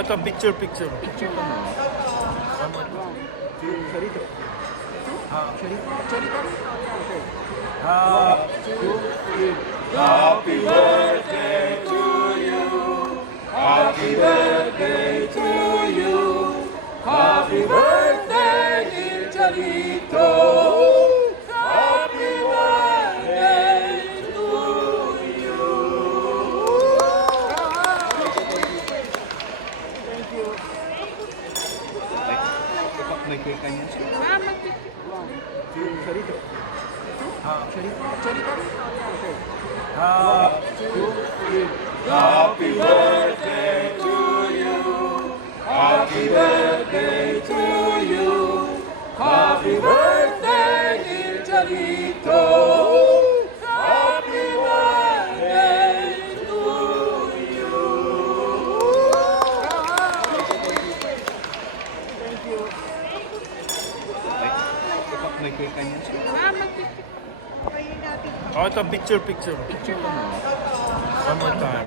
ito picture. Picture ka mo. Charito. Charito. Okay. Happy birthday to you. Happy birthday to you. Happy birthday, dear Charito. Happy birthday to you. Thank you. May cake niya. Charito. Charito. Okay. Happy birthday to you. Happy birthday to you. Happy birthday, dear Charito. Happy birthday to you. Thank you. May cake niya. Ito picture. Picture ka mo. One more time.